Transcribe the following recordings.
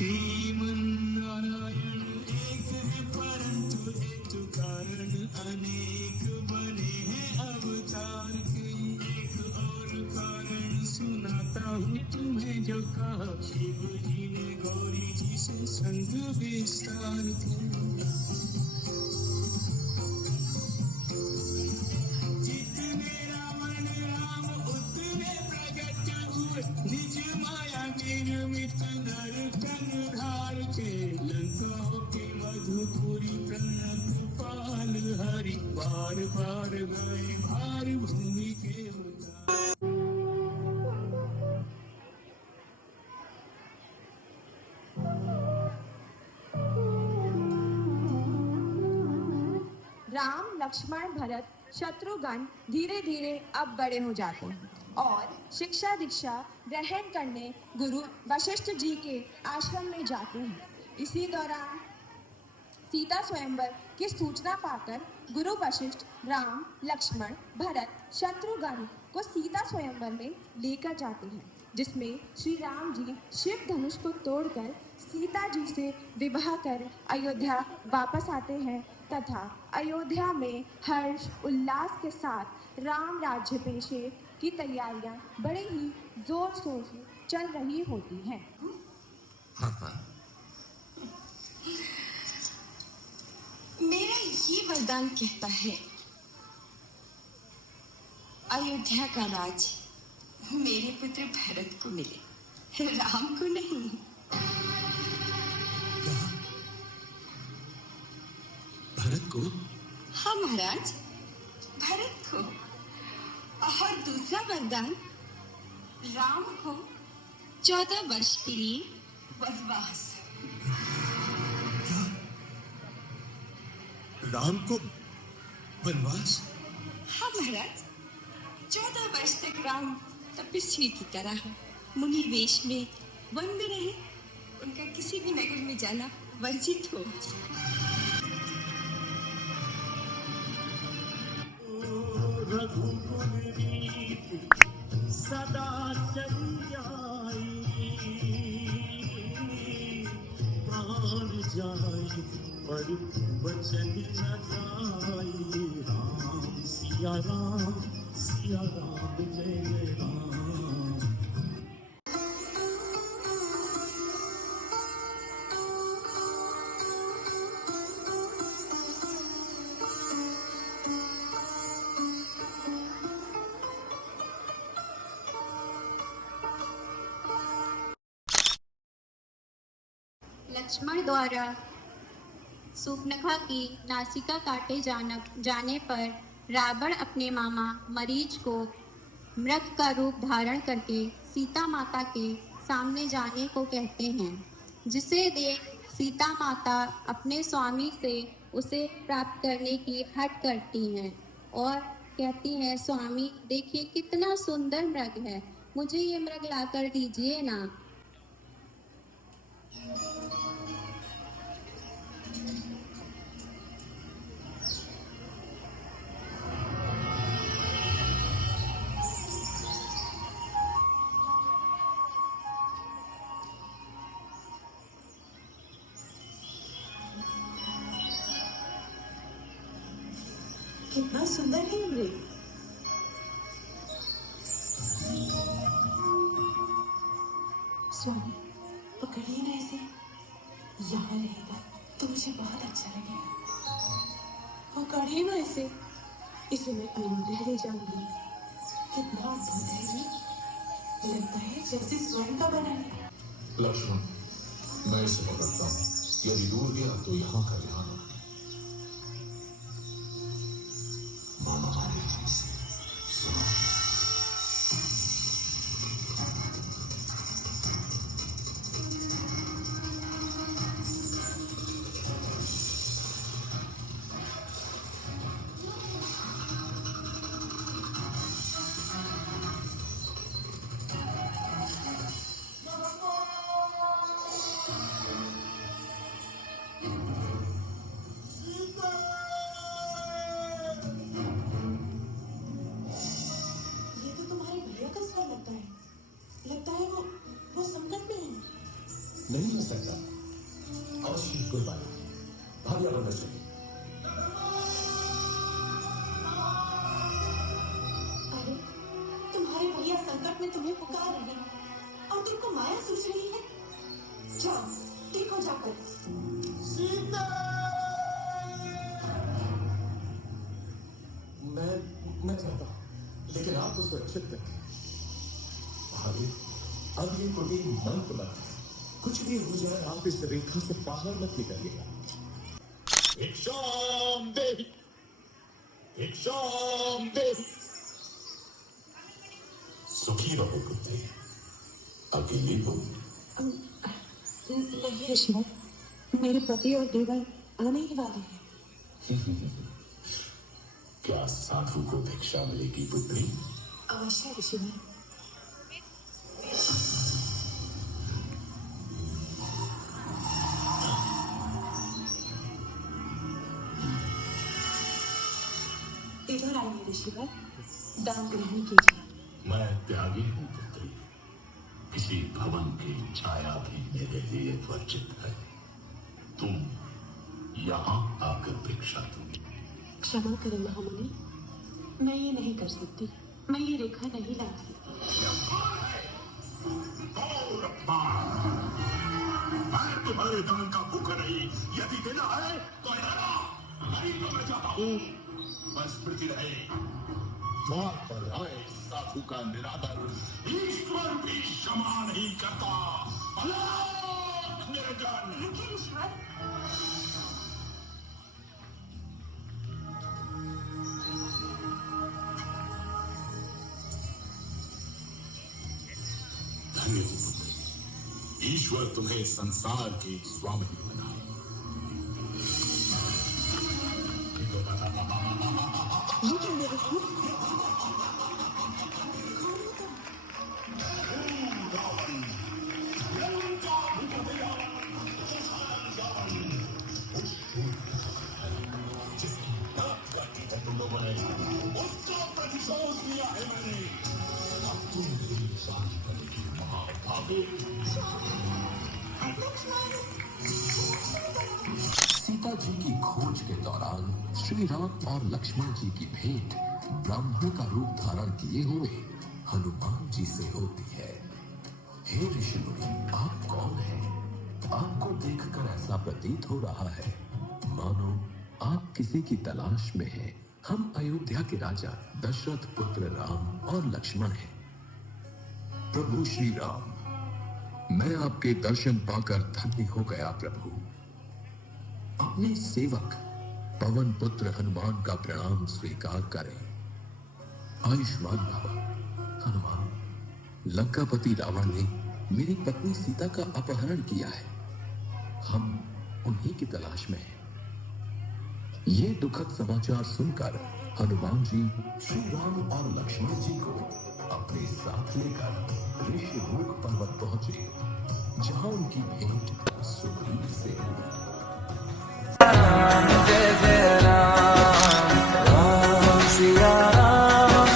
श्रीमन्नारायण एक है परंतु हेतु कारण अनेक बने हैं अवतार के। एक और कारण सुनाता हूँ तुम्हें जो कहा शिव जी ने गौरी जी से संग विस्तार किया। जितने रावण राम उतने प्रकट हुए निज माया निर्मित नर तन धार के। लंकाओं के मधुपुरी प्रणत पाल हरि बार बार गए भार भूमि के उतार। राम लक्ष्मण भरत शत्रुघ्न धीरे धीरे अब बड़े हो जाते हैं और शिक्षा दीक्षा ग्रहण करने गुरु वशिष्ठ जी के आश्रम में जाते हैं। इसी दौरान सीता स्वयंवर की सूचना पाकर गुरु वशिष्ठ राम लक्ष्मण भरत शत्रुघ्न को सीता स्वयंवर में लेकर जाते हैं, जिसमें श्री राम जी शिव धनुष को तोड़कर सीता जी से विवाह कर अयोध्या वापस आते हैं तथा अयोध्या में हर्ष उल्लास के साथ राम राज्याभिषेक की तैयारियां बड़े ही जोर शोर से चल रही होती हैं। मेरा ये वरदान कहता है, अयोध्या का राज मेरे पुत्र भरत को मिले, राम को नहीं। भरत को? हाँ महाराज, भरत को। और दूसरा वरदान, राम को 14 वर्ष के लिए वनवास। क्या? राम को वनवास? हाँ महाराज, 14 वर्ष तक राम तपस्वी की तरह मुनि वेश में वन में रहे, उनका किसी भी नगर में जाना वर्जित हो। सदा चली आई प्राण जाए पर वचन न जाए। राम सिया राम जय जय राम। लक्ष्मण द्वारा सूर्पनखा की नासिका काटे जाने पर रावण अपने मामा मरीच को मृग का रूप धारण करके सीता माता के सामने जाने को कहते हैं, जिसे देख सीता माता अपने स्वामी से उसे प्राप्त करने की हट करती हैं और कहती हैं, स्वामी देखिए कितना सुंदर मृग है, मुझे ये मृग लाकर दीजिए ना। कितना सुंदर है मृग। स्वामी पकड़िए ना इसे, यहाँ रहेगा तो मुझे बहुत अच्छा लगेगा। पकड़िए ना इसे मैं अयोध्या ले जाऊंगी। कितना अद्भुत है ये, लगता है जैसे स्वयं का बना है। लक्ष्मण, मैं इसे पकड़ता हूँ, यदि दूर गया तो यहाँ का ध्यान रखना। नहीं हो सकता। अवश्य कोई बात नहीं, भाभी आप अंदर चलिए। अरे तुम्हारे भैया संकट में तुम्हें पुकार रहे हैं और तुमको माया सूझ रही है। जाओ देखो जाकर। सीता, मैं चाहता हूं, लेकिन आप तो सुरक्षित रखें। भाभी अब ये कोई मंत्र मत है, कुछ भी हो जाए आप इस रेखा से बाहर मत निकलिएगा। भिक्षाम देहि, भिक्षाम देहि। सुखी रहो पुत्री, अकेली हो। नहीं ऋषिवर, मेरे पति और देवर आने ही वाले हैं। क्या साधु को भिक्षा मिलेगी पुत्री? अवश्य ऋषिवर। इधर आइए ऋषिवर, दान ग्रहण कीजिए। मैं त्यागी हूं पुत्री, किसी भवन की छाया भी मेरे लिए वर्जित है। तुम यहाँ आकर भिक्षा दो। क्षमा करें महामुनि, मैं ये नहीं कर सकती, मैं ये रेखा नहीं ला सकती। मैं तुम्हारे दान का भूखा नहीं, यदि देना है तो नहीं तो मैं चाहता हूँ। बस स्मृति रहे, द्वार पर आए साधु का निरादर ईश्वर भी क्षमा नहीं करता। निरंजन रुकिए ऋषिवर। धन्य हो पुत्री, ईश्वर तुम्हें संसार के स्वामी बनाए। तुम लोगों ने उसका प्रतिशोध लिया है मैंने। अब तुम मेरी शादी करेगी महाभागे। सीता जी की खोज के दौरान श्री राम और लक्ष्मण जी की भेंट ब्राह्मण का रूप धारण किए हुए हनुमान जी से होती है। हे ऋषि मुनि, आप कौन हैं? आपको देखकर ऐसा प्रतीत हो रहा है मानो आप किसी की तलाश में हैं। हम अयोध्या के राजा दशरथ पुत्र राम और लक्ष्मण हैं। प्रभु श्री राम, मैं आपके दर्शन पाकर धन्य हो गया प्रभु। अपने सेवक पवन पुत्र हनुमान का प्रणाम स्वीकार करें। आयुष्मान भव। हनुमान, लंकापति रावण ने मेरी पत्नी सीता का अपहरण किया है। हम उन्हीं की तलाश में हैं। ये दुखद समाचार सुनकर हनुमान जी श्री राम और लक्ष्मण जी को अपने साथ लेकर ऋषिमुख पर्वत पहुंचे, जहां उनकी भेंट सुग्रीव से हुई। जय जय राम, राम सिया राम।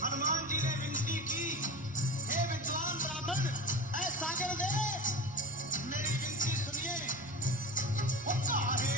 हनुमान जी ने विनती की, हे विद्वान ब्राह्मण, ऐसा कर दे, मेरी विनती सुनिए। वो काहे